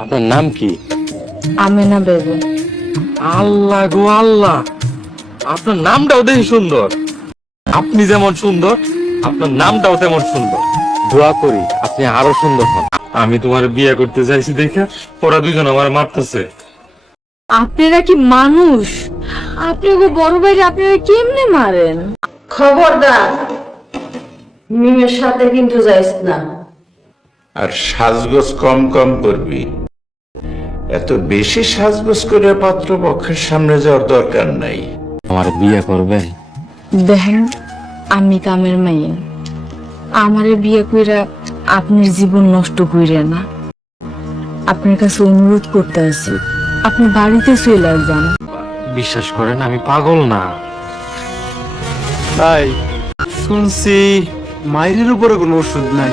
আপনার নাম কি? আমেনা বেগম। আল্লাহ গো আল্লাহ, আপনার নামটাও দেখি সুন্দর। আপনি যেমন সুন্দর, আপনার নামটাও তেমন সুন্দর। দোয়া করি আপনি আরো সুন্দর হন। আমি তোমার বিয়ে করতে চাইছি দেখে ওরা দুজন আমার মারতেছে। আপনারা কি মানুষ? আপনাকে বড় ভাইরা আপনারা কেমনে মারেন? খবরদার, মিমের সাথে কিন্তু যাইস না। আর সাজগোজ কম কম করবি। এত বেশি সাজগোজ করে পাত্রপক্ষের সামনে যাওয়ার দরকার নাই। আমার বিয়ে করবেন? দেখেন, আমি কামের মাইয়া, আমারে বিয়ে কইরা আপনার জীবন নষ্ট কইরা না। আপনার কাছে অনুরোধ করতে আছি, আপনি বাড়িতে চলে যান। বিশ্বাস করেন আমি পাগল না। তাই শুনছি মায়ের উপরে কোনো ওষুধ নাই,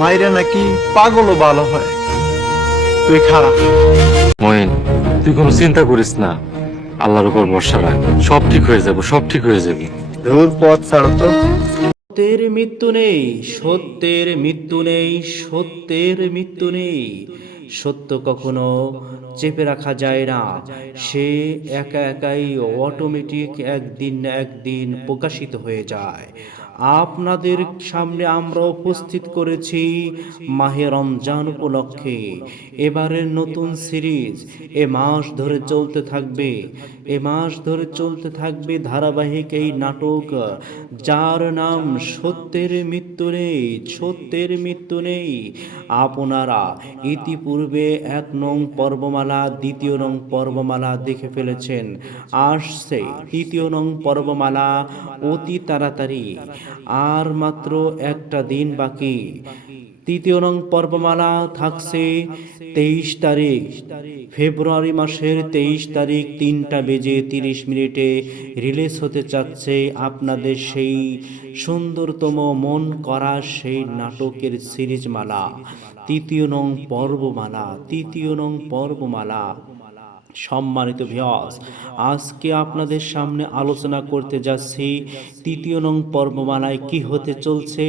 মায়েরা নাকি পাগলও ভালো হয়। তুই খারাপ। মইন, তুই কোনো চিন্তা করিস না, আল্লাহর উপর ভরসা রাখ, সব ঠিক হয়ে যাবে, সব ঠিক হয়ে যাবে। ধুর পথ ছাড়ো তো। সত্যের মৃত্যু নেই, সত্যের মৃত্যু নেই, সত্যের মৃত্যু নেই। সত্য কখনো চেপে রাখা যায় না, সে একা একাই অটোমেটিক একদিন না একদিন প্রকাশিত হয়ে যায়। আপনাদের সামনে আমরা উপস্থিত করেছি মাহে রমজান উপলক্ষে এবারের নতুন সিরিজ। এ মাস ধরে চলতে থাকবে, এ মাস ধরে চলতে থাকবে ধারাবাহিক এই নাটক, যার নাম সত্যের মৃত্যু নেই, সত্যের মৃত্যু নেই। আপনারা ইতিপূর্বে 1 নং পর্বমালা, 2 নং পর্বমালা দেখে ফেলেছেন। আসছে 3 নং পর্বমালা অতি তাড়াতাড়ি, আর মাত্র একটা দিন বাকি। 3 নং পর্বমালা থাকছে 23 তারিখ, ফেব্রুয়ারি মাসের 23 তারিখ 3টা বেজে 30 মিনিটে রিলিজ হতে চাচ্ছে আপনাদের সেই সুন্দরতম মন করা সেই নাটকের সিরিজমালা 3 নং পর্বমালা, 3 নং পর্বমালা। সম্মানিত ভিউয়ার্স, আজকে আপনাদের সামনে আলোচনা করতে যাচ্ছি 3 নং পর্বমালায় কি হতে চলছে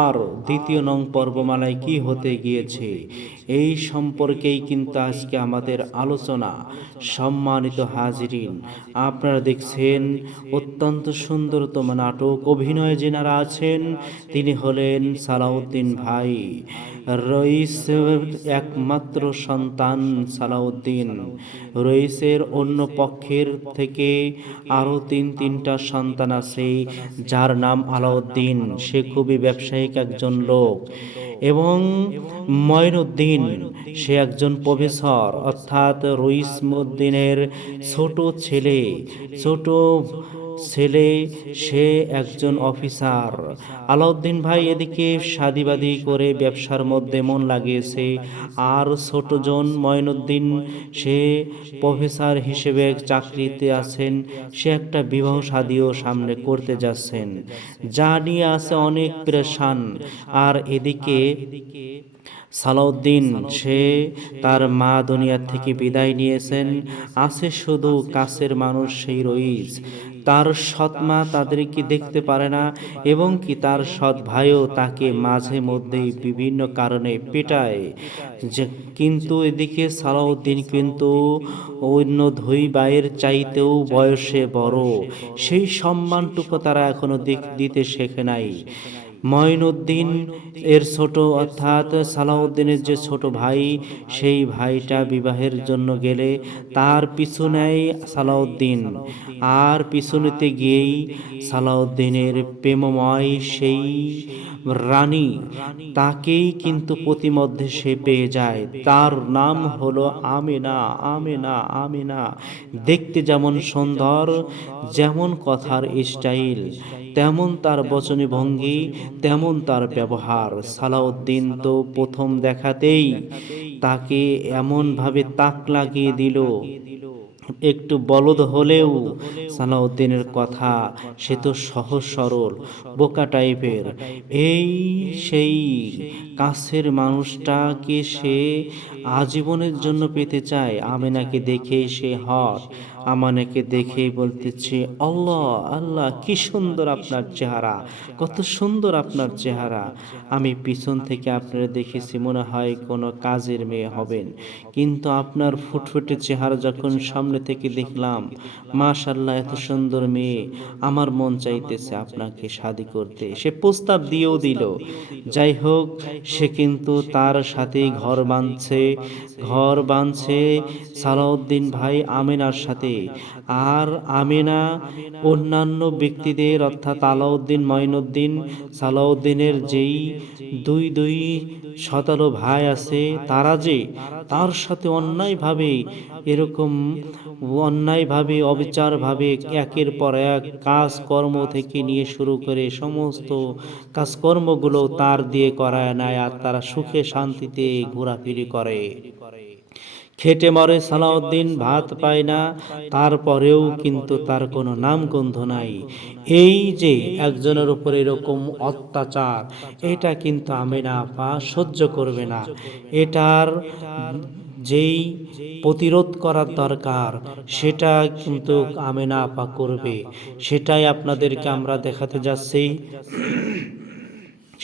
আর 2 নং পর্বমালায় কি হতে গিয়েছে, এই সম্পর্কেই কিন্তু আজকে আমাদের আলোচনা। সম্মানিত হাজিরিন, আপনারা দেখছেন অত্যন্ত সুন্দরতম নাটক। অভিনয়ে যেনারা আছেন তিনি হলেন সালাউদ্দিন ভাই, রইসের একমাত্র সন্তান সালাউদ্দিন। রইসের অন্য পক্ষের থেকে আরও তিনটা সন্তান আছে, যার নাম আলাউদ্দিন, সে খুবই ব্যবসায়িক একজন লোক। এবং মঈনুদ্দিন, সে একজন প্রফেসর, অর্থাৎ রইসমুদ্দিনের ছোট ছেলে, সে একজন অফিসার। আলাউদ্দিন ভাই এদিকে শাদিবাদী করে ব্যবসার মধ্যে মন লাগিয়েছে, আর ছোটজন মঈনুদ্দিন সে প্রফেসর হিসেবে চাকরিতে আছেন, সে একটা বিবাহ শাদিও সামনে করতে যাচ্ছেন, যা নিয়ে আছে অনেক প্রেশান। আর এদিকে সালাউদ্দিন, সে তার মা দুনিয়ার থেকে বিদায় নিয়েছেন, আছে শুধু কাছের মানুষ সেই রইস। তার সৎ মা তাদেরকে দেখতে পারে না, এবং কি তার সৎ ভাইও তাকে মাঝে মধ্যেই বিভিন্ন কারণে পেটায়। কিন্তু এদিকে সালাউদ্দিন কিন্তু অন্য দুই ভাইয়ের চাইতেও বয়সে বড়, সেই সম্মানটুকু তারা এখনো দিতে শেখে নাই। মঈনুদ্দিন এর ছোট, অর্থাৎ সালাউদ্দিনের যে ছোট ভাই, সেই ভাইটা বিবাহের জন্য গেলে তার পিছু নেয় সালাউদ্দিন, আর পিছু নিতে গিয়েই সালাউদ্দিনের প্রেমময় সেই রানী, তাকেই কিন্তু প্রতিমধ্যে সে পেয়ে যায়। তার নাম হলো আমেনা। আমেনা, আমেনা দেখতে যেমন সুন্দর, যেমন কথার স্টাইল, তেমন তার বচনী ভঙ্গি, তেমন তার ব্যবহার। সালাউদ্দিন তো প্রথম দেখাতেই তাকে এমনভাবে তাক লাগিয়ে দিল, একটু বলদ হলেও সালাউদ্দিনের কথা, সে তো সহজ সরল বোকা টাইপের। এই সেই কাছের মানুষটাকে সে আজীবনের জন্য পেতে চায়। আমেনাকে দেখেই সে হট, আমানেকে দেখেই বলতেছে, আল্লাহ আল্লাহ, কি সুন্দর আপনার চেহারা, কত সুন্দর আপনার চেহারা। আমি পিছন থেকে আপনারা দেখেছি, মনে হয় কোনো কাজের মেয়ে হবেন, কিন্তু আপনার ফুটফুটে চেহারা যখন সামনে থেকে দেখলাম, মাশাআল্লাহ, এত সুন্দর মেয়ে, আমার মন চাইতেছে আপনাকে শাদি করতে। সে প্রস্তাব দিয়েও দিল। যাই হোক, সে কিন্তু তার সাথে ঘর বাঁধছে সালাউদ্দিন ভাই আমিনার সাথে। আর আমিনা অন্যান্য ব্যক্তিদের, অর্থাৎ আলাউদ্দিন, মঈনুদ্দিন, সালাউদ্দিনের যেই দুই দুই শতালো ভাই আছে, তারা যে তার সাথে অন্যায়ভাবে অবিচারভাবে একের পর এক কাজকর্ম থেকে নিয়ে শুরু করে সমস্ত কাজকর্মগুলো তার দিয়ে করায় নেয়, আর তারা সুখে শান্তিতে ঘোরাফিরি করে। খেটে মরে সালাউদ্দিন, ভাত পায় না, তারপরেও কিন্তু তার কোনো নামগন্ধ নাই। এই যে একজনের উপর এরকম অত্যাচার, এটা কিন্তু আমিনা আপা সহ্য করবে না। এটার যেই প্রতিরোধ করার দরকার, সেটা কিন্তু আমিনা আপা করবে। সেটাই আপনাদেরকে আমরা দেখাতে যাচ্ছি।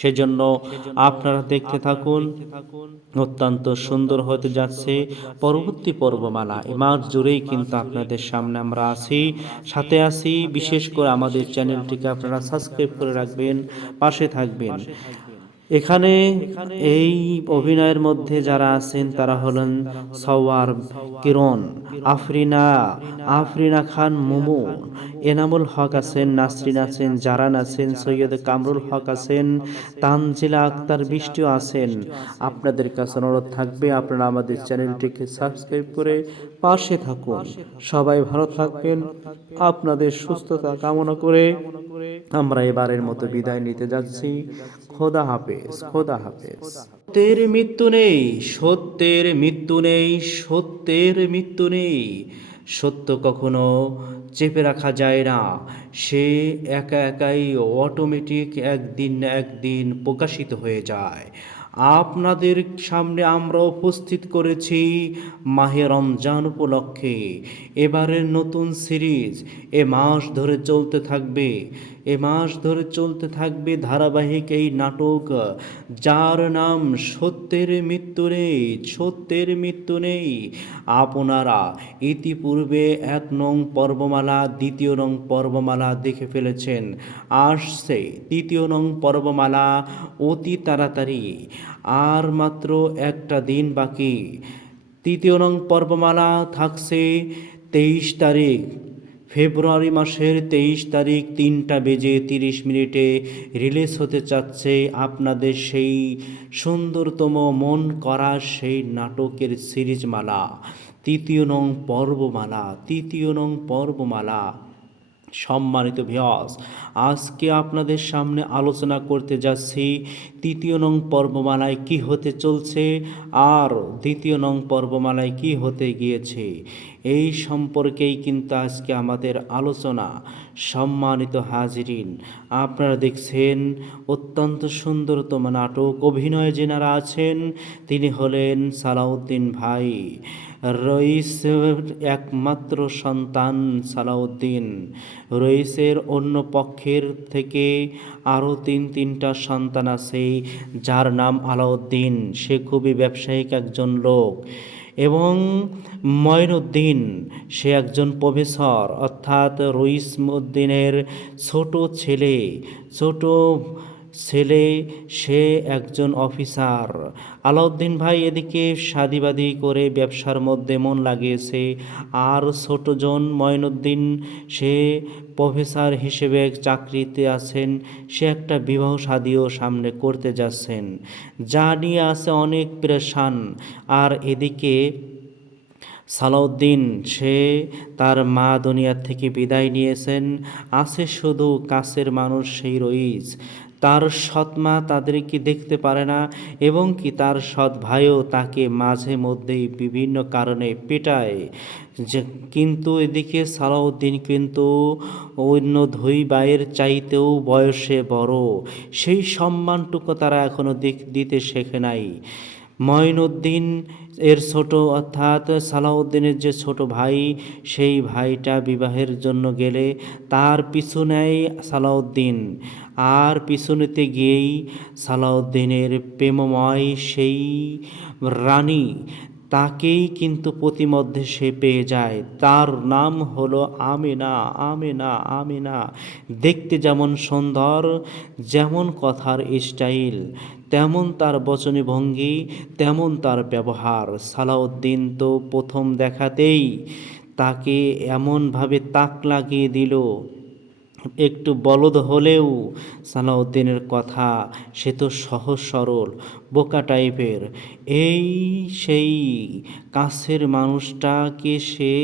সেজন্য আপনারা দেখতে থাকুন, অত্যন্ত সুন্দর হতে যাচ্ছে পরবর্তী পর্বমালা। এই মাস জুড়েই কিন্তু আপনাদের সামনে আমরা সাথে আছি। বিশেষ করে আমাদের চ্যানেলটিকে আপনারা সাবস্ক্রাইব করে রাখবেন, পাশে থাকবেন। এখানে এই অভিনয়ের মধ্যে যারা আছেন তারা হলেন সওয়ার কিরণ, আফরিনা খান মুমু, এনামুল হক আছেন, নাসরিন আছেন, জারান আছেন, সৈয়দ কামরুল হক আছেন, তানজিলা আক্তার বৃষ্টিও আছেন। আপনাদের কাছে অনুরোধ থাকবে, আপনারা আমাদের চ্যানেলটিকে সাবস্ক্রাইব করে পাশে থাকুন। সবাই ভালো থাকবেন। আপনাদের সুস্থতা কামনা করে আমরা এবারের মতো বিদায় নিতে যাচ্ছি। খোদা হাফেজ, খোদা হাফেজ। সত্যের মৃত্যু নেই, সত্যের মৃত্যু নেই, সত্যের মৃত্যু নেই। সত্য কখনো চেপে রাখা যায় না, সে একা একাই অটোমেটিক একদিন না একদিন প্রকাশিত হয়ে যায়। আপনাদের সামনে আমরা উপস্থিত করেছি মাহে রমজান উপলক্ষে এবারের নতুন সিরিজ। এ মাস ধরে চলতে থাকবে ধারাবাহিক এই নাটক, যার নাম সত্যের মৃত্যু নেই, সত্যের মৃত্যু নেই। আপনারা ইতিপূর্বে 1 নং পর্বমালা, 2 নং পর্বমালা দেখে ফেলেছেন। আসছে 3 নং পর্বমালা অতি তাড়াতাড়ি, আর মাত্র একটা দিন বাকি। 3 নং পর্বমালা থাকছে 23 তারিখ, ফেব্রুয়ারি মাসের 23 তারিখ 3:30 রিলিজ হতে চাচ্ছে আপনাদের সেই সুন্দরতম মন করা সেই নাটকের সিরিজমালা, 3 নং পর্বমালা। সম্মানিত ভিউয়ার্স, আজকে আপনাদের সামনে আলোচনা করতে যাচ্ছি 3 নং পর্বমালায় কি হতে চলছে আর 2 নং পর্বমালায় কি হতে গিয়েছে, এই সম্পর্কেই কিন্তু আজকে আমাদের আলোচনা। সম্মানিত হাজিরিন, আপনারা দেখছেন অত্যন্ত সুন্দরতম নাটক। অভিনয়ে যেনারা আছেন তিনি হলেন সালাউদ্দিন ভাই, রইসের একমাত্র সন্তান সালাউদ্দিন। রইসের অন্য পক্ষের থেকে আরও তিনটা সন্তান আছে, যার নাম আলাউদ্দিন, সে খুবই ব্যবসায়িক একজন লোক। এবং মঈনুদ্দিন, সে একজন প্রফেসর, অর্থাৎ রইসমউদ্দিনের ছোট ছেলে, সে একজন অফিসার। আলাউদ্দিন ভাই এদিকে শাদিবাদী করে ব্যবসার মধ্যে মন লাগিয়েছে, আর ছোটজন মঈনুদ্দিন, সে প্রফেসর হিসেবে চাকরিতে আছেন, সে একটা বিবাহ শাদিও সামনে করতে যাচ্ছেন, যা নিয়ে আছে অনেক পেরেশান। আর এদিকে সালাউদ্দিন, সে তার মা দুনিয়ার থেকে বিদায় নিয়েছেন, আছে শুধু কাছের মানুষ সেই রইস। তার সৎ মা তাদেরকে দেখতে পারে না, এবং কি তার সৎ ভাইও তাকে মাঝে মধ্যেই বিভিন্ন কারণে পেটায়। কিন্তু এদিকে সালাউদ্দিন কিন্তু অন্য দুই ভাইয়ের চাইতেও বয়সে বড়, সেই সম্মানটুকু তারা এখনো দিতে শেখে নাই। মঈনুদ্দিন এর ছোট অর্থাৎ সালাউদ্দিনের যে ছোট ভাই, সেই ভাইটা বিবাহের জন্য গেলে তার পিছু নেয় সালাউদ্দিন। আর পিছু নিতে গিয়েই সালাউদ্দিনের প্রেমময় সেই রানী, তাকেই কিন্তু প্রতিমধ্যে সে পেয়ে যায়। তার নাম হলো আমিনা। আমিনা আমিনা দেখতে যেমন সুন্দর, যেমন কথার স্টাইল, তেমন তার বচনী ভঙ্গি, তেমন তার ব্যবহার। সালাউদ্দিন তো প্রথম দেখাতেই তাকে এমনভাবে তাক লাগিয়ে দিল, একটু বলদ হলেও সালাউদ্দিনের কথা, সে তো সহজ সরল বোকা টাইপের। এই সেই কাছের মানুষটাকে সে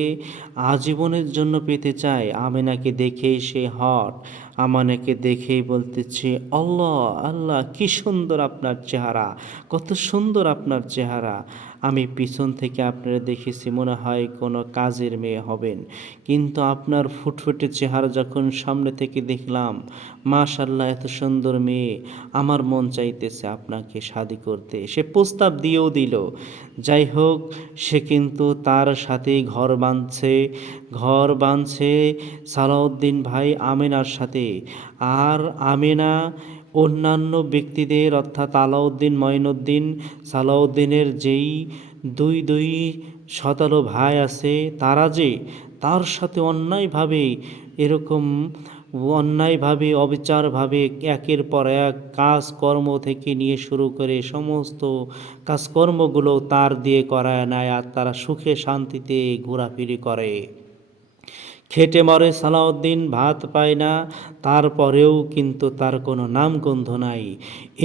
আজীবনের জন্য পেতে চায়। আমেনাকে দেখেই সে হট, আমানাকে দেখেই বলতেছে, আল্লাহ আল্লাহ কি সুন্দর আপনার চেহারা, কত সুন্দর আপনার চেহারা। আমি পিছন থেকে আপনারা দেখেছি, মনে হয় কোনো কাজের মেয়ে হবেন, কিন্তু আপনার ফুটফুটে চেহারা যখন সামনে থেকে দেখলাম, মাশাল্লাহ এত সুন্দর মেয়ে, আমার মন চাইতেছে আপনাকে শাদি করতে। সে প্রস্তাব দিয়েও দিল। যাই হোক, সে কিন্তু তার সাথেই ঘর বাঁধছে সালাউদ্দিন ভাই আমেনার সাথে। আর আমেনা অন্যান্য ব্যক্তিদের অর্থাৎ আলাউদ্দিন, মঈনুদ্দিন, সালাউদ্দিনের যেই দুই শতালো ভাই আছে, তারা যে তার সাথে অন্যায়ভাবে অবিচারভাবে একের পর এক কাজকর্ম থেকে নিয়ে শুরু করে সমস্ত কাজকর্মগুলো তার দিয়ে করায় নেয়, আর তারা সুখে শান্তিতে ঘোরাফিরি করে। খেটে মরে সালাউদ্দিন, ভাত পায় না, তারপরেও কিন্তু তার কোনো নামগন্ধ নাই।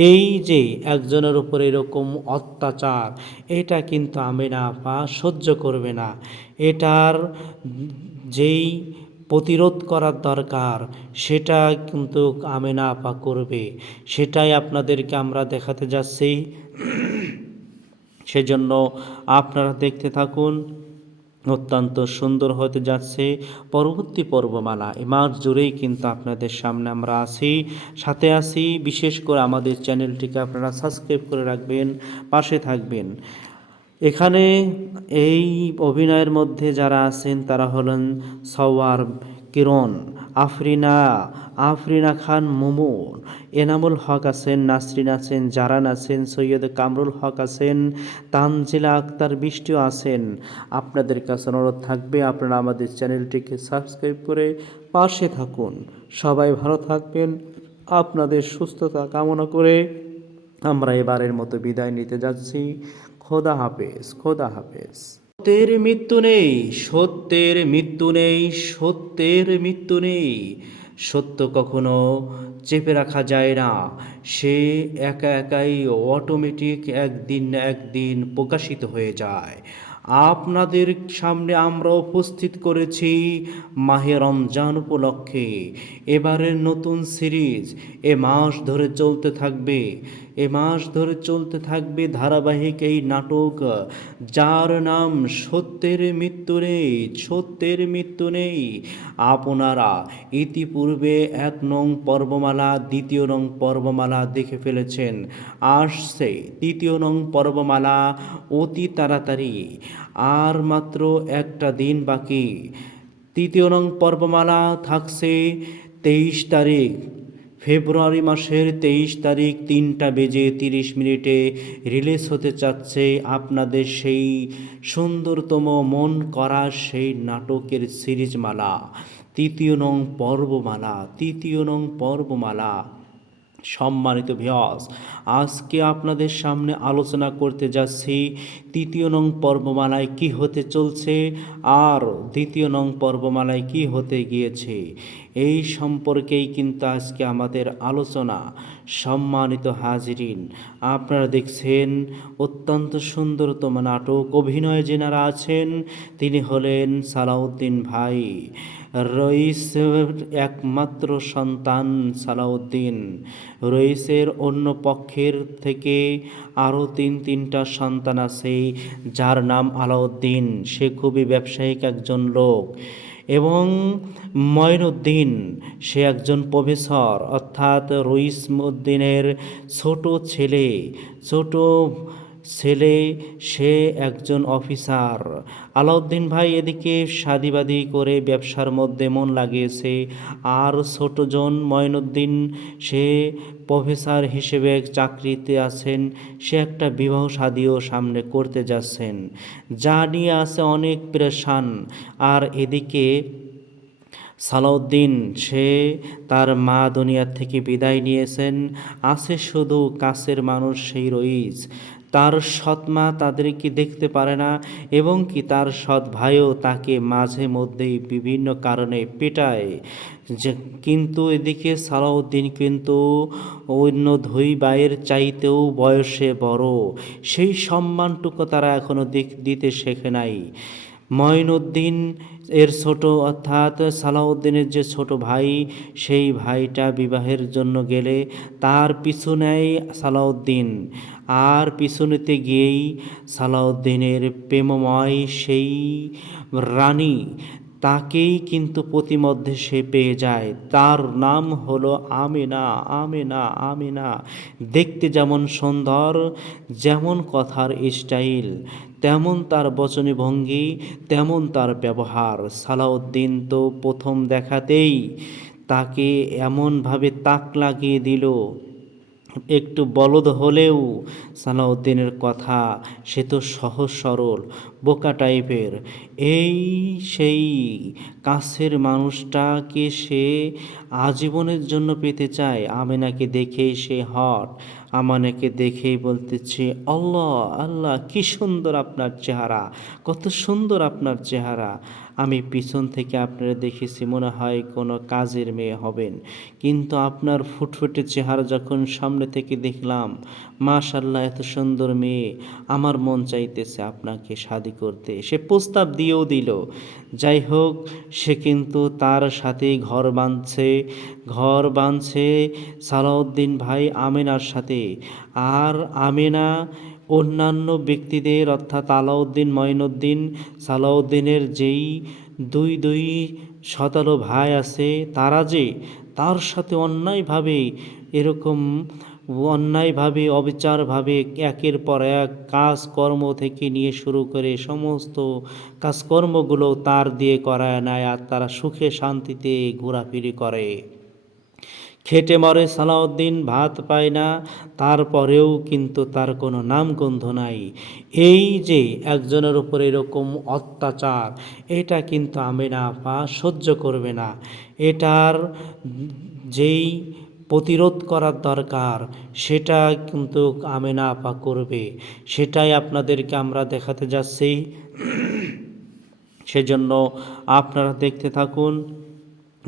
এই যে একজনের উপর এরকম অত্যাচার, এটা কিন্তু আমেনা আপা সহ্য করবে না। এটার যেই প্রতিরোধ করার দরকার, সেটা কিন্তু আমেনা আপা করবে। সেটাই আপনাদেরকে আমরা দেখাতে যাচ্ছি। সেজন্য আপনারা দেখতে থাকুন, অত্যন্ত সুন্দর হতে যাচ্ছে পরবর্তী পর্বমালা। এ মাস জুড়েই কিন্তু আপনাদের সামনে আমরা সাথে আছি। বিশেষ করে আমাদের চ্যানেলটিকে আপনারা সাবস্ক্রাইব করে রাখবেন, পাশে থাকবেন। এখানে এই অভিনয়ের মধ্যে যারা আছেন তারা হলেন সওয়ার কিরণ, আফরিনা খান মুমুন, এনামুল হক আছেন, নাসরিন আছেন, জারান আছেন, সৈয়দ কামরুল হক আছেন, তানজিলা আক্তার বৃষ্টিও আছেন। আপনাদের কাছে অনুরোধ থাকবে আপনারা আমাদের চ্যানেলটিকে সাবস্ক্রাইব করে পাশে থাকুন। সবাই ভালো থাকবেন। আপনাদের সুস্থতা কামনা করে আমরা এবারের মতো বিদায় নিতে যাচ্ছি। খোদা হাফেজ, খোদা হাফেজ। সত্যের মৃত্যু নেই, সত্যের মৃত্যু নেই, সত্যের মৃত্যু নেই। সত্য কখনো চেপে রাখা যায় না, সে একা একাই অটোমেটিক একদিন না একদিন প্রকাশিত হয়ে যায়। আপনাদের সামনে আমরা উপস্থিত করেছি মাহে রমজান উপলক্ষে এবারের নতুন সিরিজ। এ মাস ধরে চলতে থাকবে ধারাবাহিক এই নাটক, যার নাম সত্যের মৃত্যু নেই, সত্যের মৃত্যু নেই। আপনারা ইতিপূর্বে 1 নং পর্বমালা, 2 নং পর্বমালা দেখে ফেলেছেন। আসছে 3 নং পর্বমালা অতি তাড়াতাড়ি, আর মাত্র একটা দিন বাকি। 3 নং পর্বমালা থাকছে 23 তারিখ, ফেব্রুয়ারি মাসের 23 তারিখ 3:30 রিলিজ হতে চাচ্ছে আপনাদের সেই সুন্দরতম মন করা সেই নাটকের সিরিজমালা 3 নং পর্বমালা। সম্মানিত ভিউয়ার্স, আজকে আপনাদের সামনে আলোচনা করতে যাচ্ছি 3 নং পর্বমালায় কি হতে চলছে আর 2 নং পর্বমালায় কি হতে গিয়েছে, এই সম্পর্কেই কিন্তু আজকে আমাদের আলোচনা। সম্মানিত হাজিরিন, আপনারা দেখছেন অত্যন্ত সুন্দরতম নাটক। অভিনয়ে যেনারা আছেন তিনি হলেন সালাউদ্দিন ভাই, রইসের একমাত্র সন্তান সালাউদ্দিন। রইসের অন্য পক্ষের থেকে আরও তিনটা সন্তান আছে, যার নাম আলাউদ্দিন, সে খুবই ব্যবসায়িক একজন লোক। এবং মঈনুদ্দিন, সে একজন প্রফেসর, অর্থাৎ রইসমউদ্দিনের ছোট ছেলে, সে একজন অফিসার। আলাউদ্দিন ভাই এদিকে শাদিবাদি করে ব্যবসার মধ্যে মন লাগিয়েছে, আর ছোটজন মঈনুদ্দিন, সে প্রফেসর হিসেবে চাকরিতে আছেন, সে একটা বিবাহ শাদিও সামনে করতে যাচ্ছেন, যা নিয়ে আছে অনেক প্রেশান। আর এদিকে সালাউদ্দিন, সে তার মা দুনিয়ার থেকে বিদায় নিয়েছেন, আছে শুধু কাছের মানুষ সেই রইস। তার সৎ মা তাদেরকে দেখতে পারে না, এবং কি তার সৎ ভাইও তাকে মাঝে মধ্যেই বিভিন্ন কারণে পেটায়। যে কিন্তু এদিকে সালাউদ্দিন কিন্তু অন্য দুই ভাইয়ের চাইতেও বয়সে বড়, সেই সম্মানটুকু তারা এখনো দিতে শেখে নাই। মঈনুদ্দিন এর ছোট, অর্থাৎ সালাউদ্দিনের যে ছোট ভাই, সেই ভাইটা বিবাহের জন্য গেলে তার পিছু নেয় সালাউদ্দিন, আর পিছু নিতে গিয়েই সালাউদ্দিনের প্রেমময় সেই রানী, তাকেই কিন্তু প্রতিমধ্যে সে পেয়ে যায়। তার নাম হলো আমিনা। আমিনা, আমিনা দেখতে যেমন সুন্দর, যেমন কথার স্টাইল, তেমন তার বচনী ভঙ্গি, তেমন তার ব্যবহার। সালাউদ্দিন তো প্রথম দেখাতেই তাকে এমনভাবে তাক লাগিয়ে দিল, একটু বলদ হলেও সালাউদ্দিনের কথা, সে তো সহজ সরল বোকা টাইপের। এই সেই কাছের মানুষটাকে সে আজীবনের জন্য পেতে চায়। আমেনাকে দেখেই সে হট, আমানাকে দেখেই বলতেছে, আল্লাহ আল্লাহ, কি সুন্দর আপনার চেহারা, কত সুন্দর আপনার চেহারা। আমি পিছন থেকে আপনারা দেখেছি, মনে হয় কোনো কাজের মেয়ে হবেন, কিন্তু আপনার ফুটফুটে চেহারা যখন সামনে থেকে দেখলাম, মাশাল্লাহ, এত সুন্দর মেয়ে, আমার মন চাইতেছে আপনাকে শাদি করতে। সে প্রস্তাব দিয়েও দিল। যাই হোক, সে কিন্তু তার সাথেই ঘর বাঁধছে সালাউদ্দিন ভাই আমেনার সাথে। আর আমেনা অন্যান্য ব্যক্তিদের, অর্থাৎ আলাউদ্দিন, মঈনুদ্দিন, সালাউদ্দিনের যেই দুই শতালো ভাই আছে, তারা যে তার সাথে অন্যায়ভাবে অবিচারভাবে একের পর এক কাজকর্ম থেকে নিয়ে শুরু করে সমস্ত কাজকর্মগুলো তার দিয়ে করায় নেয়, আর তারা সুখে শান্তিতে ঘোরাফিরি করে। খেটে মরে সালাউদ্দিন, ভাত পায় না, তারপরেও কিন্তু তার কোনো নামগন্ধ নাই। এই যে একজনের উপর এরকম অত্যাচার, এটা কিন্তু আমেনা আপা সহ্য করবে না। এটার যেই প্রতিরোধ করার দরকার, সেটা কিন্তু আমেনা আপা করবে। সেটাই আপনাদেরকে আমরা দেখাতে যাচ্ছি। সেজন্য আপনারা দেখতে থাকুন,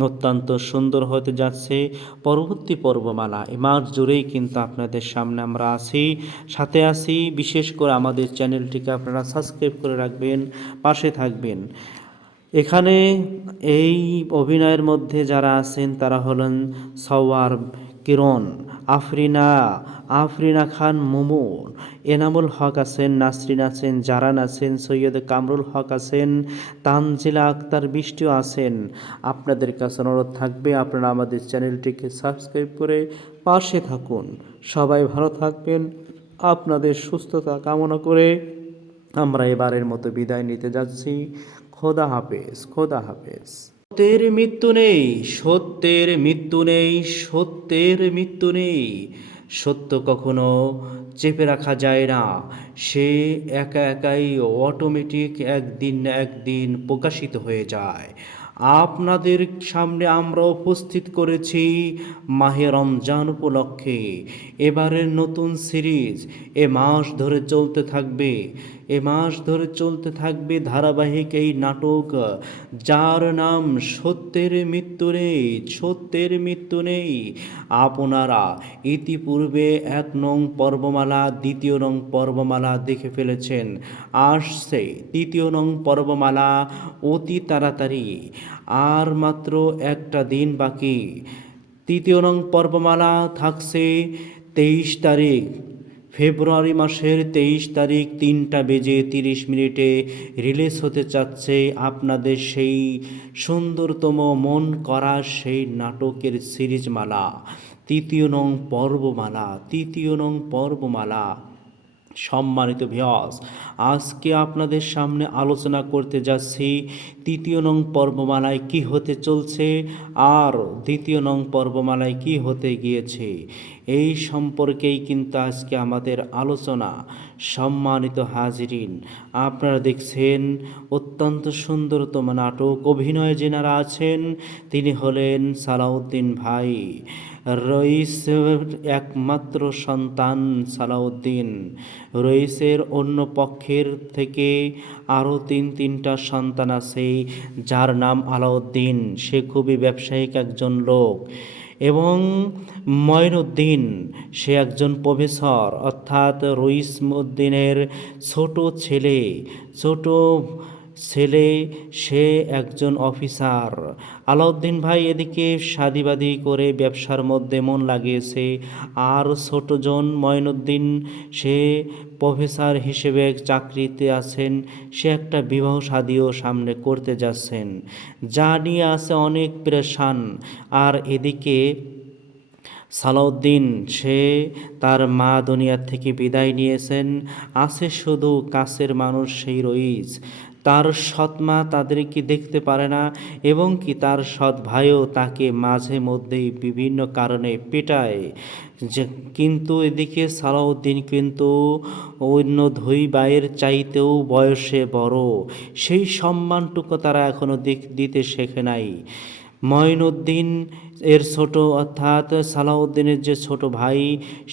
অত্যন্ত সুন্দর হতে যাচ্ছে পরবর্তী পর্বমালা। এ মাস জুড়েই কিন্তু আপনাদের সামনে আমরা সাথে আছি। বিশেষ করে আমাদের চ্যানেলটিকে আপনারা সাবস্ক্রাইব করে রাখবেন, পাশে থাকবেন। এখানে এই অভিনয়ের মধ্যে যারা আছেন তারা হলেন সওয়ার কিরণ, আফরিনা খান মুমুন, এনামুল হক আছেন, নাসরিন আছেন, জারান আছেন, সৈয়দ কামরুল হক আছেন, তানজিলা আক্তার বৃষ্টিও আছেন। আপনাদের কাছে অনুরোধ থাকবে, আপনারা আমাদের চ্যানেলটিকে সাবস্ক্রাইব করে পাশে থাকুন। সবাই ভালো থাকবেন। আপনাদের সুস্থতা কামনা করে আমরা এবারের মতো বিদায় নিতে যাচ্ছি। খোদা হাফেজ, খোদা হাফেজ। সত্যের মৃত্যু নেই, সত্যের মৃত্যু নেই, সত্যের মৃত্যু নেই। সত্য কখনো চেপে রাখা যায় না, সে একা একাই অটোমেটিক একদিন না একদিন প্রকাশিত হয়ে যায়। আপনাদের সামনে আমরা উপস্থিত করেছি মাহে রমজান উপলক্ষে এবারের নতুন সিরিজ। এ মাস ধরে চলতে থাকবে ধারাবাহিক এই নাটক, যার নাম সত্যের মৃত্যু নেই, সত্যের মৃত্যু নেই। আপনারা ইতিপূর্বে 1 নং পর্বমালা, 2 নং পর্বমালা দেখে ফেলেছেন। আসছে 3 নং পর্বমালা অতি তাড়াতাড়ি, আর মাত্র একটা দিন বাকি। 3 নং পর্বমালা থাকছে 23 তারিখ, ফেব্রুয়ারি মাসের 23 তারিখ 3:30 রিলিজ হতে চাচ্ছে আপনাদের সেই সুন্দরতম মন করা সেই নাটকের সিরিজমালা, 3 নং পর্বমালা। সম্মানিত ভিউয়ার্স, আজকে আপনাদের সামনে আলোচনা করতে যাচ্ছি তৃতীয় নং পর্বমালায় কি হতে চলছে আর দ্বিতীয় নং পর্বমালায় কি হতে গিয়েছে, এই সম্পর্কেই কিন্তু আজকে আমাদের আলোচনা। সম্মানিত হাজিরিন, আপনারা দেখছেন অত্যন্ত সুন্দরতম নাটক। অভিনয়ে যেনারা আছেন তিনি হলেন সালাউদ্দিন ভাই, রইসের একমাত্র সন্তান সালাউদ্দিন। রইসের অন্য পক্ষের থেকে আরও তিনটা সন্তান আছে, যার নাম আলাউদ্দিন। সে খুবই ব্যবসায়িক একজন লোক। এবং মঈনুদ্দিন, সে একজন প্রফেসর, অর্থাৎ রইসমউদ্দিনের ছোট ছেলে, সে একজন অফিসার। আলাউদ্দিন ভাই এদিকে শাদিবাদী করে ব্যবসার মধ্যে মন লাগিয়েছে, আর ছোটজন মঈনুদ্দিন সে প্রফেসর হিসেবে চাকরিতে আছেন। সে একটা বিবাহ শাদিও সামনে করতে যাচ্ছেন, যা নিয়ে আছে অনেক পেরেশান। আর এদিকে সালাউদ্দিন, সে তার মা দুনিয়ার থেকে বিদায় নিয়েছেন, আছে শুধু কাছের মানুষ সেই রইস। তার সৎ মা তাদেরকে দেখতে পারে না, এবং কি তার সৎ ভাইও তাকে মাঝে মধ্যেই বিভিন্ন কারণে পেটায়। কিন্তু এদিকে সালাউদ্দিন কিন্তু অন্য দুই ভাইয়ের চাইতেও বয়সে বড়, সেই সম্মানটুকু তারা এখনও দিতে শেখে নাই। মঈনুদ্দিন এর ছোট, অর্থাৎ সালাউদ্দিনের যে ছোট ভাই,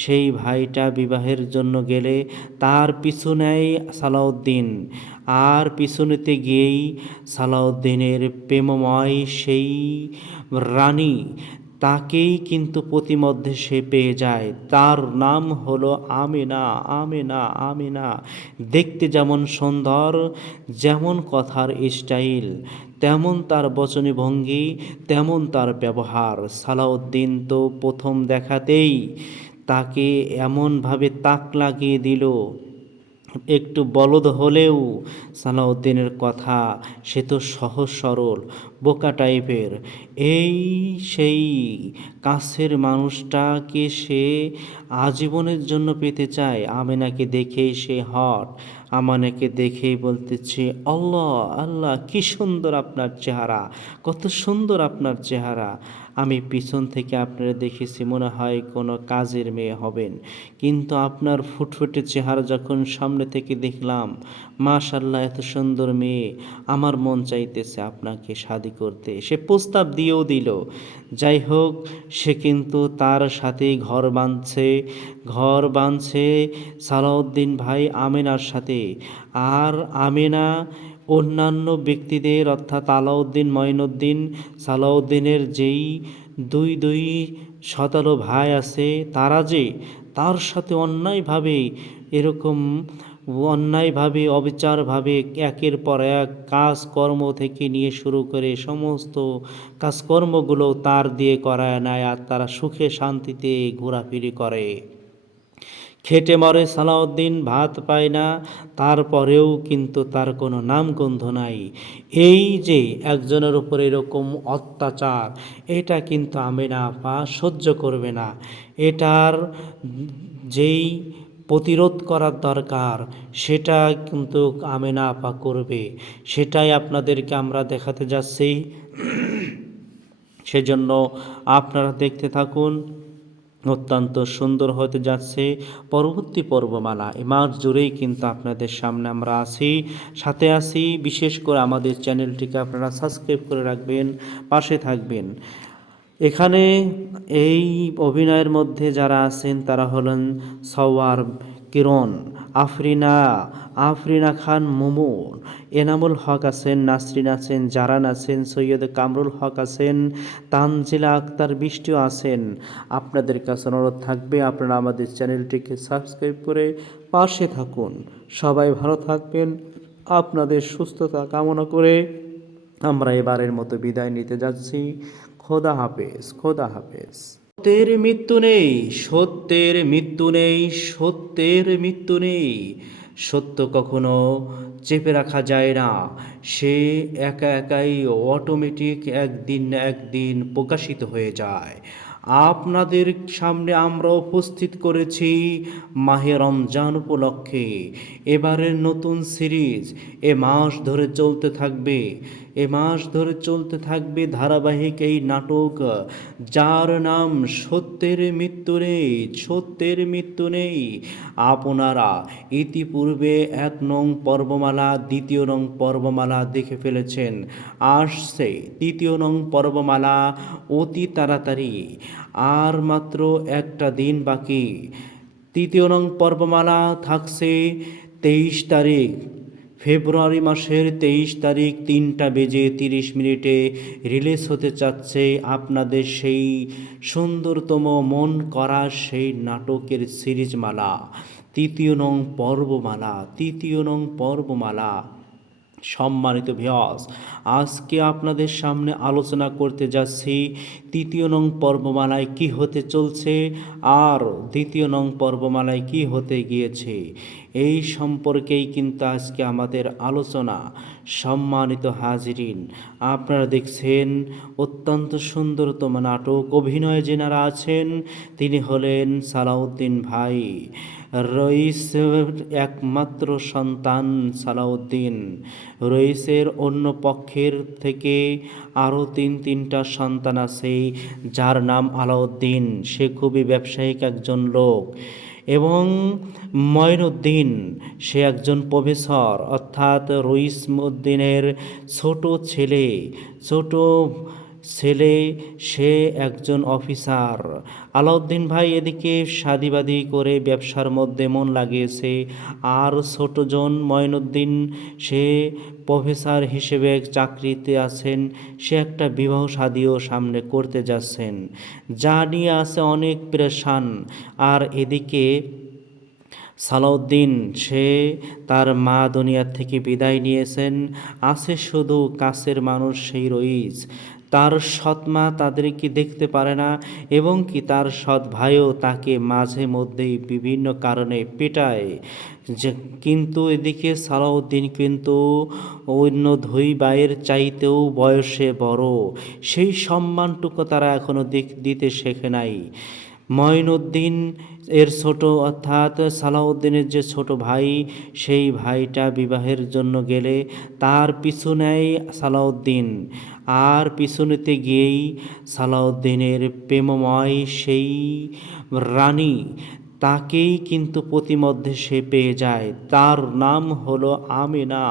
সেই ভাইটা বিবাহের জন্য গেলে তার পিছু নেয় সালাউদ্দিন। আর পিছু নিতে গিয়েই সালাউদ্দিনের প্রেমময় সেই রানী, তাকেই কিন্তু প্রতিমধ্যে সে পেয়ে যায়। তার নাম হলো আমেনা। দেখতে যেমন সুন্দর, যেমন কথার স্টাইল, তেমন তার বচনী ভঙ্গি, তেমন তার ব্যবহার। সালাউদ্দিন তো প্রথম দেখাতেই তাকে এমনভাবে তাক লাগিয়ে দিল, একটু বলদ হলেও সালাউদ্দিনের কথা, সে তো সহজ সরল বোকা টাইপের। এই সেই কাছের মানুষটাকে সে আজীবনের জন্য পেতে চায়। আমেনাকে দেখেই সে হট, আমানাকে দেখেই বলতেছে, আল্লাহ আল্লাহ, কি সুন্দর আপনার চেহারা, কত সুন্দর আপনার চেহারা। আমি পিছন থেকে আপনারা দেখেছি, মনে হয় কোনো কাজের মেয়ে হবেন, কিন্তু আপনার ফুটফুটে চেহারা যখন সামনে থেকে দেখলাম, মাশাআল্লাহ, এত সুন্দর মেয়ে, আমার মন চাইতেছে আপনাকে শাদি করতে। সে প্রস্তাব দিয়েও দিল। যাই হোক, সে কিন্তু তার সাথেই ঘর বাঁধছে সালাউদ্দিন ভাই আমেনার সাথে। আর আমেনা অন্যান্য ব্যক্তিদের, অর্থাৎ আলাউদ্দিন, মঈনুদ্দিন, সালাউদ্দিনের যেই দুই শতালো ভাই আছে, তারা যে তার সাথে অন্যায়ভাবে অবিচারভাবে একের পর এক কাজকর্ম থেকে নিয়ে শুরু করে সমস্ত কাজকর্মগুলো তার দিয়ে করায় নেয়, আর তারা সুখে শান্তিতে ঘোরাফিরি করে। খেটে মরে সালাউদ্দিন, ভাত পায় না, তারপরেও কিন্তু তার কোনো নামগন্ধ নাই। এই যে একজনের উপর এরকম অত্যাচার, এটা কিন্তু আমেনা আপা সহ্য করবে না। এটার যেই প্রতিরোধ করার দরকার, সেটা কিন্তু আমেনা আপা করবে। সেটাই আপনাদেরকে আমরা দেখাতে যাচ্ছি। সেজন্য আপনারা দেখতে থাকুন। অত্যন্ত সুন্দর হতে যাচ্ছে পরবর্তী পর্বমালা। এ মাস জুড়েই কিন্তু আপনাদের সামনে আমরা সাথে আছি। বিশেষ করে আমাদের চ্যানেলটিকে আপনারা সাবস্ক্রাইব করে রাখবেন, পাশে থাকবেন। এখানে এই অভিনয়ের মধ্যে যারা আছেন তারা হলেন সওয়ার কিরণ, আফরিনা খান মুমুন, এনামুল হক আছেন, নাসরিন আছেন, জারান আছেন, সৈয়দ কামরুল হক আছেন, তানজিলা আক্তার বৃষ্টিও আছেন। আপনাদের কাছে অনুরোধ থাকবে, আপনারা আমাদের চ্যানেলটিকে সাবস্ক্রাইব করে পাশে থাকুন। সবাই ভালো থাকবেন। আপনাদের সুস্থতা কামনা করে আমরা এবারের মতো বিদায় নিতে যাচ্ছি। খোদা হাফেজ। সত্যের মৃত্যু নেই, সত্যের মৃত্যু নেই, সত্যের মৃত্যু নেই। সত্য কখনো চেপে রাখা যায় না, সে একাই অটোমেটিক একদিন না একদিন প্রকাশিত হয়ে যায়। আপনাদের সামনে আমরা উপস্থিত করেছি মাহে রমজান উপলক্ষে এবারের নতুন সিরিজ এ মাস ধরে চলতে থাকবে। ধারাবাহিক এই নাটক, যার নাম সত্যের মৃত্যু নেই, সত্যের মৃত্যু নেই। আপনারা ইতিপূর্বে 1 নং পর্বমালা, 2 নং পর্বমালা দেখে ফেলেছেন। আসছে 3 নং পর্বমালা অতি তাড়াতাড়ি, আর মাত্র একটা দিন বাকি। 3 নং পর্বমালা থাকছে 23 তারিখ, ফেব্রুয়ারি মাসের 23 তারিখ 3:30 রিলিজ হতে চাচ্ছে আপনাদের সেই সুন্দরতম মন করা সেই নাটকের সিরিজমালা 3 নং পর্বমালা। সম্মানিত ভিউয়ার্স, আজকে আপনাদের সামনে আলোচনা করতে যাচ্ছি 3 নং পর্বমালায় কি হতে চলছে আর 2 নং পর্বমালায় কি হতে গিয়েছে, এই সম্পর্কেই কিন্তু আজকে আমাদের আলোচনা। সম্মানিত হাজিরিন, আপনারা দেখছেন অত্যন্ত সুন্দরতম নাটক। অভিনয়ে যেনারা আছেন তিনি হলেন সালাউদ্দিন ভাই, রইসের একমাত্র সন্তান সালাউদ্দিন। রইসের অন্য পক্ষের থেকে আরও তিনটা সন্তান আছে, যার নাম আলাউদ্দিন, সে খুবই ব্যবসায়িক একজন লোক। এবং মঈনুদ্দিন, সে একজন প্রফেসর, অর্থাৎ রইসমউদ্দিনের ছোট ছেলে, সে একজন অফিসার। আলাউদ্দিন ভাই এদিকে শাদিবাদী করে ব্যবসার মধ্যে মন লাগিয়েছে, আর ছোটজন মঈনুদ্দিন, সে প্রফেসর হিসেবে চাকরিতে আছেন, সে একটা বিবাহ শাদিও সামনে করতে যাচ্ছেন, যা নিয়ে আছে অনেক পেরেশান। আর এদিকে সালাউদ্দিন, সে তার মা দুনিয়ার থেকে বিদায় নিয়েছেন, আছে শুধু কাছের মানুষ সেই রইস। তার সৎ মা তাদেরকে দেখতে পারে না, এবং কি তার সৎ ভাইও তাকে মাঝে মধ্যেই বিভিন্ন কারণে পেটায়। কিন্তু এদিকে সালাউদ্দিন কিন্তু অন্য দুই ভাইয়ের চাইতেও বয়সে বড়, সেই সম্মানটুকু তারা এখনও দিতে শেখে নাই। মঈনুদ্দিন এর ছোট, অর্থাৎ সালাউদ্দিনের যে ছোট ভাই, সেই ভাইটা বিবাহের জন্য গেলে তার পিছু নেয় সালাউদ্দিন, আর পিছু নিতে গিয়েই সালাউদ্দিনের প্রেমময় সেই রানী, তাকেই কিন্তু প্রতিমধ্যে সে পেয়ে যায়। তার নাম হলো আমেনা।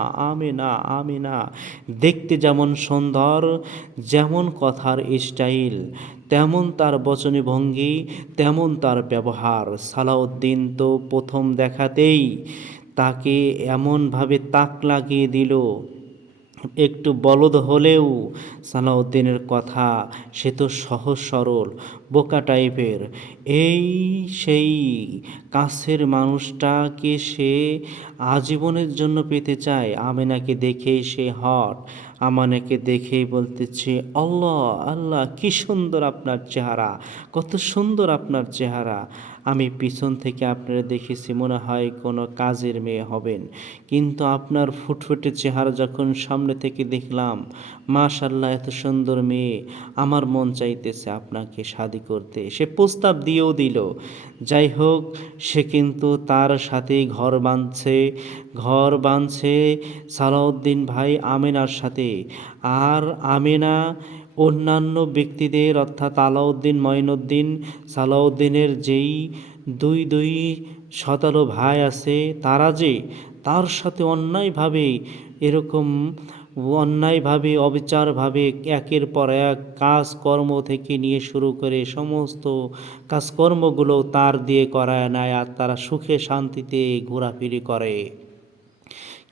দেখতে যেমন সুন্দর, যেমন কথার স্টাইল, তেমন তার বচনী ভঙ্গি, তেমন তার ব্যবহার। সালাউদ্দিন তো প্রথম দেখাতেই তাকে এমনভাবে তাক লাগিয়ে দিল, একটু বলদ হলেও সালাউদ্দিনের কথা, সে তো সহজ সরল বোকা টাইপের। এই সেই কাছের মানুষটাকে সে আজীবনের জন্য পেতে চায়। আমেনাকে দেখেই সে হট, আমানাকে দেখেই বলতেছে, আল্লাহ কি সুন্দর আপনার চেহারা, কত সুন্দর আপনার চেহারা। আমি পিছন থেকে আপনারা দেখেছি, মনে হয় কোনো কাজের মেয়ে হবেন, কিন্তু আপনার ফুটফুটে চেহারা যখন সামনে থেকে দেখলাম, মাশাআল্লাহ এত সুন্দর মেয়ে, আমার মন চাইতেছে আপনাকে শাদি করতে। সে প্রস্তাব দিয়েও দিল। যাই হোক, সে কিন্তু তার সাথেই ঘর বাঁধছে সালাউদ্দিন ভাই আমেনার সাথে। আর আমেনা অন্যান্য ব্যক্তিদের, অর্থাৎ আলাউদ্দিন, মঈনুদ্দিন, সালাউদ্দিনের যেই দুই শতালো ভাই আছে, তারা যে তার সাথে অন্যায়ভাবে অবিচারভাবে একের পর এক কাজকর্ম থেকে নিয়ে শুরু করে সমস্ত কাজকর্মগুলো তার দিয়ে করায় নেয়, আর তারা সুখে শান্তিতে ঘোরাফেরি করে।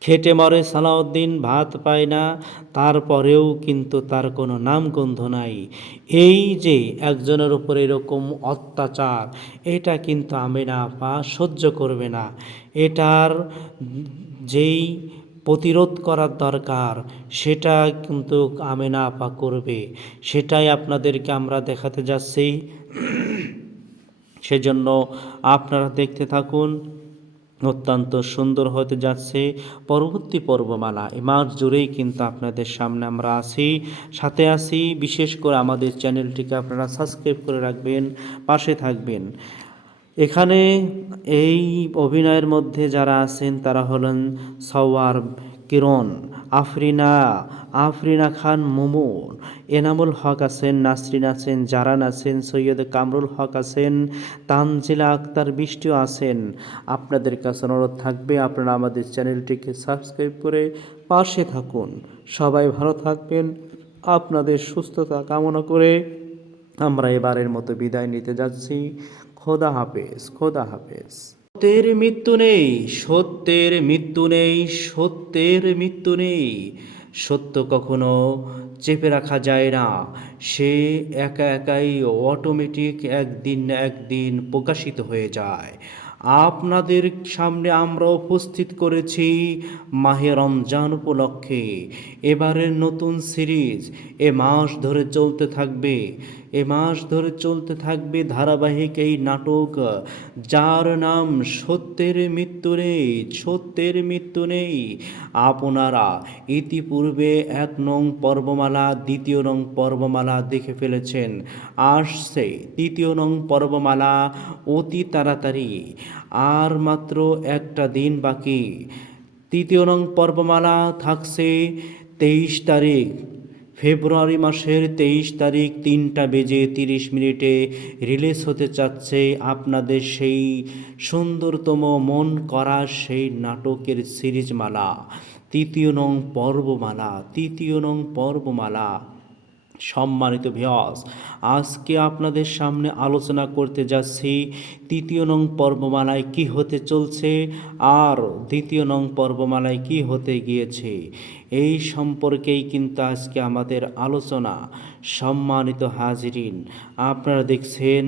খেটে মরে সালাউদ্দিন, ভাত পায় না, তারপরেও কিন্তু তার কোনো নামগন্ধ নাই। এই যে একজনের উপর এরকম অত্যাচার, এটা কিন্তু আমেনা আপা সহ্য করবে না। এটার যেই প্রতিরোধ করার দরকার, সেটা কিন্তু আমেনা আপা করবে, সেটাই আপনাদেরকে আমরা দেখাতে যাচ্ছি। সেজন্য আপনারা দেখতে থাকুন। অত্যন্ত সুন্দর হতে যাচ্ছে পরবর্তী পর্বমালা। এ মাস জুড়েই কিন্তু আপনাদের সামনে আমরা আছি, সাথে আছি। বিশেষ করে আমাদের চ্যানেলটিকে আপনারা সাবস্ক্রাইব করে রাখবেন, পাশে থাকবেন। এখানে এই অভিনয়ের মধ্যে যারা আছেন তারা হলেন সওয়ার কিরণ, আফরিনা খান মুমুন, এনামুল হক আছেন, নাসরিন আছেন, জারান আছেন, সৈয়দ কামরুল হক আছেন, তানজিলা আক্তার বৃষ্টিও আছেন। আপনাদের কাছে অনুরোধ থাকবে আপনারা আমাদের চ্যানেলটিকে সাবস্ক্রাইব করে পাশে থাকুন। সবাই ভালো থাকবেন। আপনাদের সুস্থতা কামনা করে আমরা এবারের মতো বিদায় নিতে যাচ্ছি। খোদা হাফেজ, খোদা হাফেজ। সত্যের মৃত্যু নেই, সত্যের মৃত্যু নেই, সত্যের মৃত্যু নেই। সত্য কখনো চেপে রাখা যায় না, সে একা একাই অটোমেটিক একদিন না একদিন প্রকাশিত হয়ে যায়। আপনাদের সামনে আমরা উপস্থিত করেছি মাহে রমজান উপলক্ষে এবারের নতুন সিরিজ। এ মাস ধরে চলতে থাকবে, এ মাস ধরে চলতে থাকবে ধারাবাহিক এই নাটক, যার নাম সত্যের মৃত্যু নেই, সত্যের মৃত্যু নেই। আপনারা ইতিপূর্বে 1 নং পর্বমালা, 2 নং পর্বমালা দেখে ফেলেছেন। আসছে 3 নং পর্বমালা অতি তাড়াতাড়ি, আর মাত্র একটা দিন বাকি। 3 নং পর্বমালা থাকছে 23 তারিখ, ফেব্রুয়ারি মাসের 23 তারিখ 3:30 রিলিজ হতে চাচ্ছে আপনাদের সেই সুন্দরতম মন করা সেই নাটকের সিরিজমালা 3 নং পর্বমালা, 3 নং পর্বমালা। সম্মানিত ভিউয়ার্স, আজকে আপনাদের সামনে আলোচনা করতে যাচ্ছি 3 নং পর্বমালায় কি হতে চলছে আর 2 নং পর্বমালায় কি হতে গিয়েছে, এই সম্পর্কেই কিন্তু আজকে আমাদের আলোচনা। সম্মানিত হাজিরিন, আপনারা দেখছেন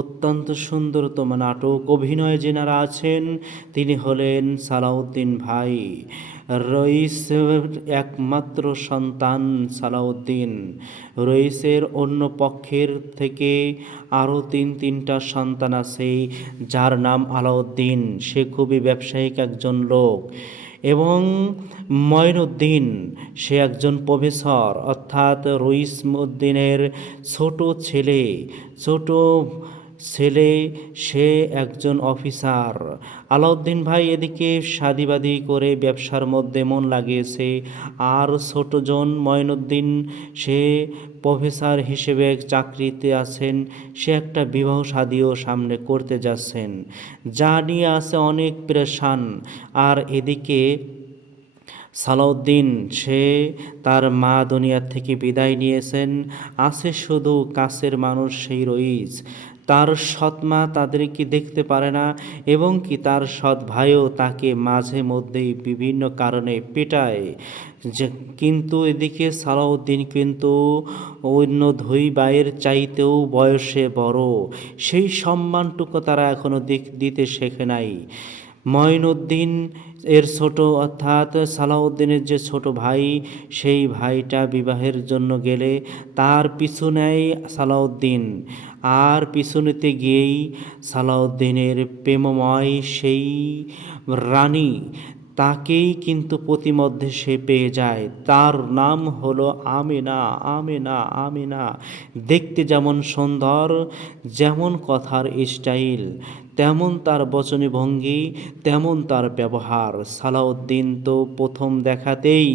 অত্যন্ত সুন্দরতম নাটক। অভিনয়ে যেনারা আছেন তিনি হলেন সালাউদ্দিন ভাই, রইসের একমাত্র সন্তান সালাউদ্দিন। রইসের অন্য পক্ষের থেকে আরও তিনটা সন্তান আছে, যার নাম আলাউদ্দিন, সে খুবই ব্যবসায়িক একজন লোক। এবং মঈনুদ্দিন, সে একজন প্রফেসর, অর্থাৎ রইসমউদ্দিনের ছোট ছেলে, সে একজন অফিসার। আলাউদ্দিন ভাই এদিকে শাদিবাদি করে ব্যবসার মধ্যে মন লাগিয়েছে, আর ছোটজন মঈনুদ্দিন সে প্রফেসর হিসেবে চাকরিতে আছেন, সে একটা বিবাহ শাদিও সামনে করতে যাচ্ছেন, যা নিয়ে আছে অনেক পেরেশান। আর এদিকে সালাউদ্দিন, সে তার মা দুনিয়ার থেকে বিদায় নিয়েছেন, আছে শুধু কাছের মানুষ সেই রইস। তার সৎ মা তাদেরকে দেখতে পারে না, এবং কি তার সৎ ভাইও তাকে মাঝে মধ্যেই বিভিন্ন কারণে পেটায়। কিন্তু এদিকে সালাউদ্দিন কিন্তু অন্য দুই ভাইয়ের চাইতেও বয়সে বড়, সেই সম্মানটুকু তারা এখনো দিতে শেখে নাই। মঈনুদ্দিন এর ছোট, অর্থাৎ সালাউদ্দিনের যে ছোট ভাই, সেই ভাইটা বিবাহের জন্য গেলে তার পিছু নেয় সালাউদ্দিন, আর পিছু নিতে গিয়েই সালাউদ্দিনের প্রেমময় সেই রানী, তাকেই কিন্তু প্রতিমধ্যে সে পেয়ে যায়। তার নাম হলো আমিনা। আমিনা দেখতে যেমন সুন্দর, যেমন কথার স্টাইল, তেমন তার বচনী ভঙ্গি, তেমন তার ব্যবহার। সালাউদ্দিন তো প্রথম দেখাতেই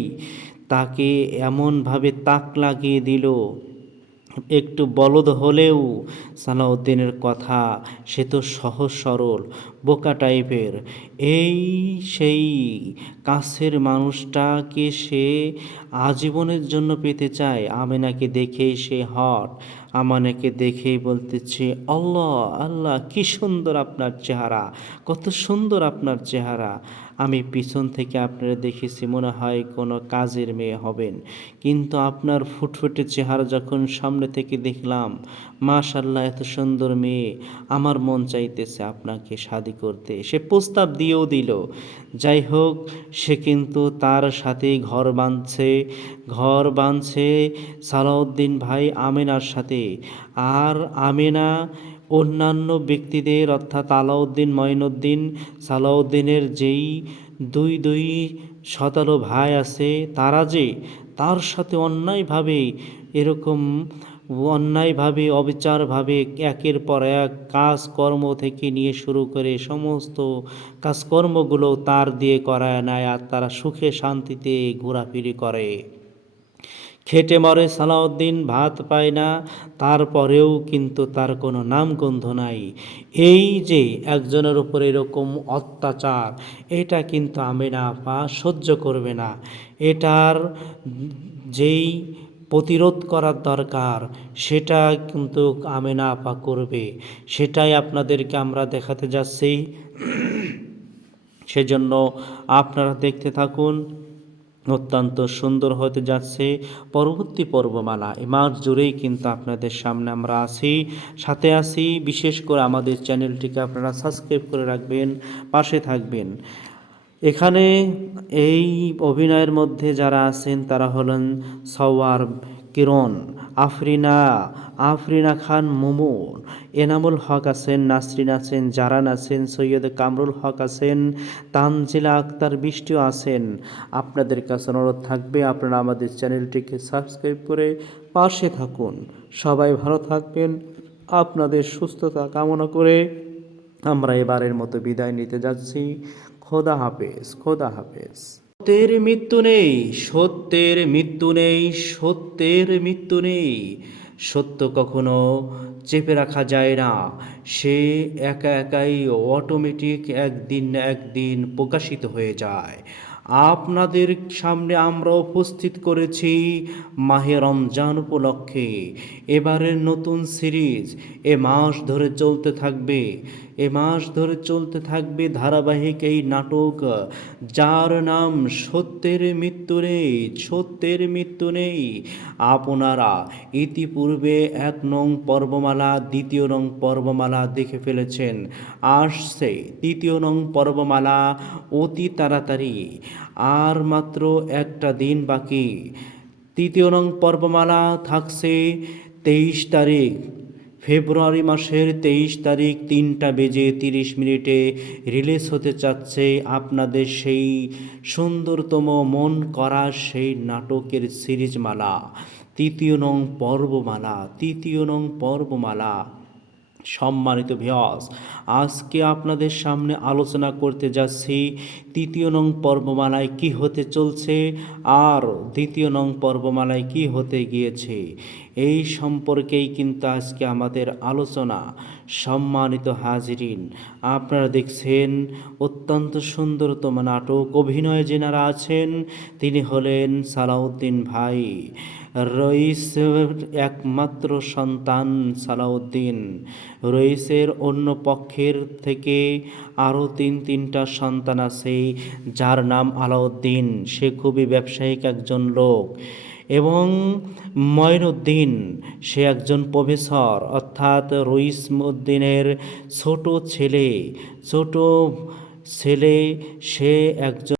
তাকে এমনভাবে তাক লাগিয়ে দিল, একটু বলদ হলেও সালাউদ্দিনের কথা, সে তো সহজ সরল বোকা টাইপের। এই সেই কাছের মানুষটাকে সে আজীবনের জন্য পেতে চায়। আমেনাকে দেখেই সে হট, আমানাকে দেখেই বলতেছে, আল্লাহ আল্লাহ, কি সুন্দর আপনার চেহারা, কত সুন্দর আপনার চেহারা। আমি পিছন থেকে আপনারা দেখেছি, মনে হয় কোনো কাজের মেয়ে হবেন, কিন্তু আপনার ফুটফুটে চেহারা যখন সামনে থেকে দেখলাম, মাশাআল্লাহ, এত সুন্দর মেয়ে, আমার মন চাইতেছে আপনাকে শাদি করতে। সে প্রস্তাব দিয়েও দিল। যাই হোক, সে কিন্তু তার সাথেই ঘর বাঁধছে সালাউদ্দিন ভাই আমেনার সাথে। আর আমেনা অন্যান্য ব্যক্তিদের অর্থাৎ আলাউদ্দিন মঈনুদ্দিন সালাউদ্দিনের যেই দুই দুই শতালো ভাই আছে, তারা যে তার সাথে অন্যায়ভাবে এরকম অন্যায়ভাবে অবিচারভাবে একের পর এক কাজকর্ম থেকে নিয়ে শুরু করে সমস্ত কাজকর্মগুলো তার দিয়ে করায় নেয়, আর তারা সুখে শান্তিতে ঘোরাফিরি করে। খেটে মরে সালাউদ্দিন, ভাত পায় না, তারপরেও কিন্তু তার কোনো নামগন্ধ নাই। এই যে একজনের উপর এরকম অত্যাচার, এটা কিন্তু আমেনা আপা সহ্য করবে না। এটার যেই প্রতিরোধ করার দরকার, সেটা কিন্তু আমেনা আপা করবে। সেটাই আপনাদেরকে আমরা দেখাতে যাচ্ছি। সেজন্য আপনারা দেখতে থাকুন, অত্যন্ত সুন্দর হতে যাচ্ছে পরবর্তী পর্বমালা। এ মাস জুড়েই কিন্তু আপনাদের সামনে আমরা আছি, সাথে আছি। বিশেষ করে আমাদের চ্যানেলটিকে আপনারা সাবস্ক্রাইব করে রাখবেন, পাশে থাকবেন। এখানে এই অভিনয়ের মধ্যে যারা আছেন তারা হলেন সওয়ার কিরণ, আফরিনা খান মুমুন, এনামুল হক আছেন, নাসরিন আছেন, জারান আছেন, সৈয়দ কামরুল হক আছেন, তানজিলা আক্তার বৃষ্টিও আছেন। আপনাদের কাছে অনুরোধ থাকবে আপনারা আমাদের চ্যানেলটিকে সাবস্ক্রাইব করে পাশে থাকুন। সবাই ভালো থাকবেন। আপনাদের সুস্থতা কামনা করে আমরা এবারের মতো বিদায় নিতে যাচ্ছি। খোদা হাফেজ, খোদা হাফেজ। সত্যের মৃত্যু নেই, সত্যের মৃত্যু নেই, সত্যের মৃত্যু নেই। সত্য কখনো চেপে রাখা যায় না, সে একা একাই অটোমেটিক একদিন না একদিন প্রকাশিত হয়ে যায়। আপনাদের সামনে আমরা উপস্থিত করেছি মাহে রমজান উপলক্ষে এবারের নতুন সিরিজ। এ মাস ধরে চলতে থাকবে, এ মাস ধরে চলতে থাকবে ধারাবাহিক এই নাটক, যার নাম সত্যের মৃত্যু নেই, সত্যের মৃত্যু নেই। আপনারা ইতিপূর্বে 1 নং পর্বমালা, 2 নং পর্বমালা দেখে ফেলেছেন। আসছে 3 নং পর্বমালা অতি তাড়াতাড়ি, আর মাত্র একটা দিন বাকি। 3 নং পর্বমালা থাকছে 23 তারিখ, ফেব্রুয়ারি মাসের 23 তারিখ 3:30 রিলিজ হতে চাচ্ছে আপনাদের সেই সুন্দরতম মন করা সেই নাটকের সিরিজমালা 3 নং পর্বমালা, 3 নং পর্বমালা। সম্মানিত ভিউয়ার্স, আজকে আপনাদের সামনে আলোচনা করতে যাচ্ছি 3 নং পর্বমালায় কি হতে চলছে আর 2 নং পর্বমালায় কি হতে গিয়েছে, এই সম্পর্কেই কিন্তু আজকে আমাদের আলোচনা। সম্মানিত হাজিরিন, আপনারা দেখছেন অত্যন্ত সুন্দরতম নাটক। অভিনয়ে যেনারা আছেন তিনি হলেন সালাউদ্দিন ভাই, রইসের একমাত্র সন্তান সালাউদ্দিন। রইসের অন্য পক্ষের থেকে আরও তিনটা সন্তান আছে, যার নাম আলাউদ্দিন, সে খুবই ব্যবসায়িক একজন লোক। এবং মঈনুদ্দিন, সে একজন প্রফেসর, অর্থাৎ রইসমউদ্দিনের ছোট ছেলে, সে একজন